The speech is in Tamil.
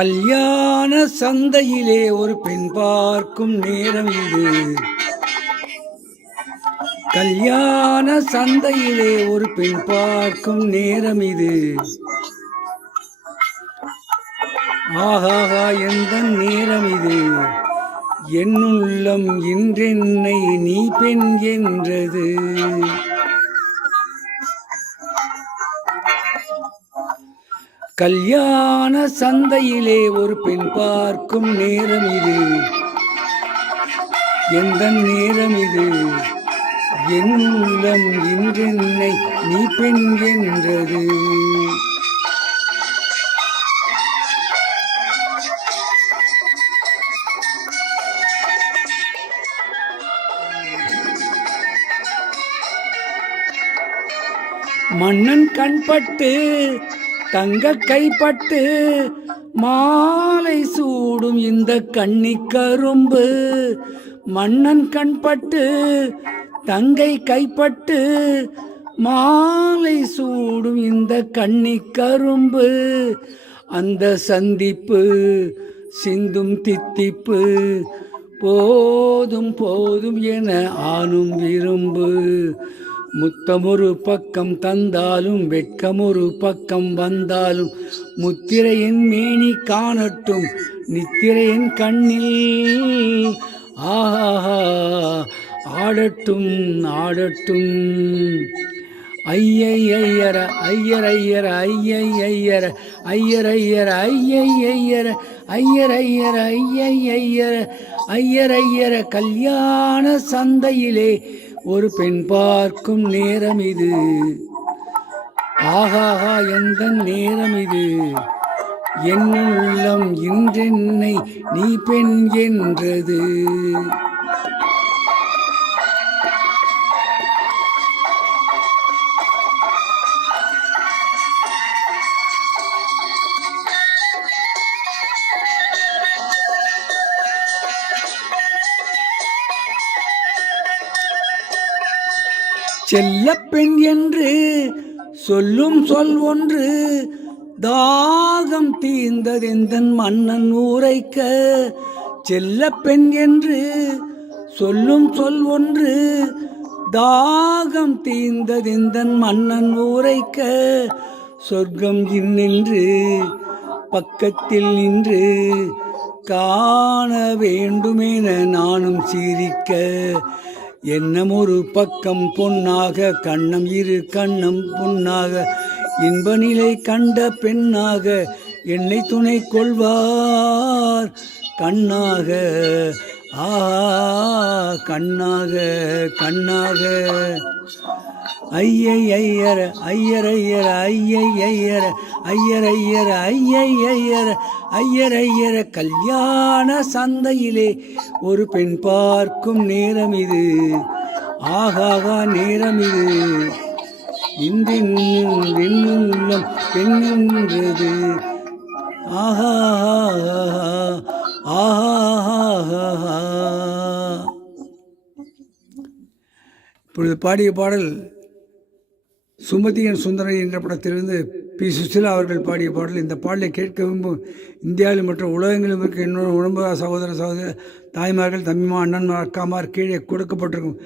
கல்யாண சந்தையிலே ஒரு பெண் பார்க்கும் நேரம் இது. கல்யாண சந்தையிலே ஒரு பெண் பார்க்கும் நேரம் இது. ஆஹாஹா எந்த நேரம் இது. என்னுள்ளம் இன்றென்னை நீ பெண் என்றது. கல்யாண சந்தையிலே ஒரு பெண் பார்க்கும் நேரம் இது. எந்த நேரம் இது. என் உள்ளம் இன்றென்னை நீ பெண் என்றது. மன்னன் கண்பட்டு தங்க கைப்பட்டு மாலை சூடும் இந்த கன்னிக்கரும்பு. மன்னன் கண்பட்டு தங்கை கைப்பட்டு மாலை சூடும் இந்த கன்னிக்கரும்பு. அந்த சந்திப்பு சிந்தும் தித்திப்பு போதும் போதும் என ஆணும் விரும்பு. முத்தமொரு பக்கம் தந்தாலும் வெட்கமொரு பக்கம் வந்தாலும் முத்திரையின் மேனி காணட்டும் நித்திரையின் கண்ணில். ஆஹா ஆடட்டும் ஆடட்டும். ஐயை ஐயர ஐயர் ஐயர ஐயை ஐயர ஐயர் ஐயர ஐயை ஐயர ஐயர் ஐயர ஐயை ஐயர ஐயர் ஐயர. கல்யாண சந்தையிலே ஒரு பெண் பார்க்கும் நேரம் இது. ஆஹாஹா எந்த நேரம் இது. என் உள்ளம் இன்றென்னை நீ பெண் என்றது. செல்ல பெண் என்று சொல்லும் சொல் ஒன்று தாகம் தீர்ந்ததெந்தன் மன்னன் ஊரைக்க. செல்ல பெண் என்று சொல்லும் சொல் ஒன்று தாகம் தீர்ந்ததெந்தன் மன்னன் ஊரைக்க. சொர்க்கம் இன்னென்று பக்கத்தில் நின்று காண வேண்டுமென நானும் சிரிக்க. எண்ணம் ஒரு பக்கம் பொன்னாக கண்ணம் இரு கண்ணம் பொன்னாக இன்ப நிலை கண்ட பெண்ணாக என்னை துணை கொள்வார் கண்ணாக. கண்ணாக கண்ணாக. ஐயை ஐயர ஐயர் ஐயர ஐயை ஐயர ஐயர் ஐயர ஐயை ஐயர ஐயர் ஐயர. கல்யாண சந்தையிலே ஒரு பெண் பார்க்கும் நேரம் இது. ஆகாகா நேரம் இது. இன்றும் பெண்ணென்றது. ஆஹா ஆஹா. இப்பொழுது பாடிய பாடல் சுமதியின் சுந்தரி என்ற படத்திலிருந்து பி. சுசிலா அவர்கள் பாடிய பாடல். இந்த பாடலை கேட்க விரும்பும் இந்தியாவில் மற்றும் உலகங்களிலும் இருக்க என்னோட உடம்பு சகோதர தாய்மார்கள் தம்பிமா அண்ணன்மார் அக்காமார் கீழே கொடுக்கப்பட்டிருக்கும்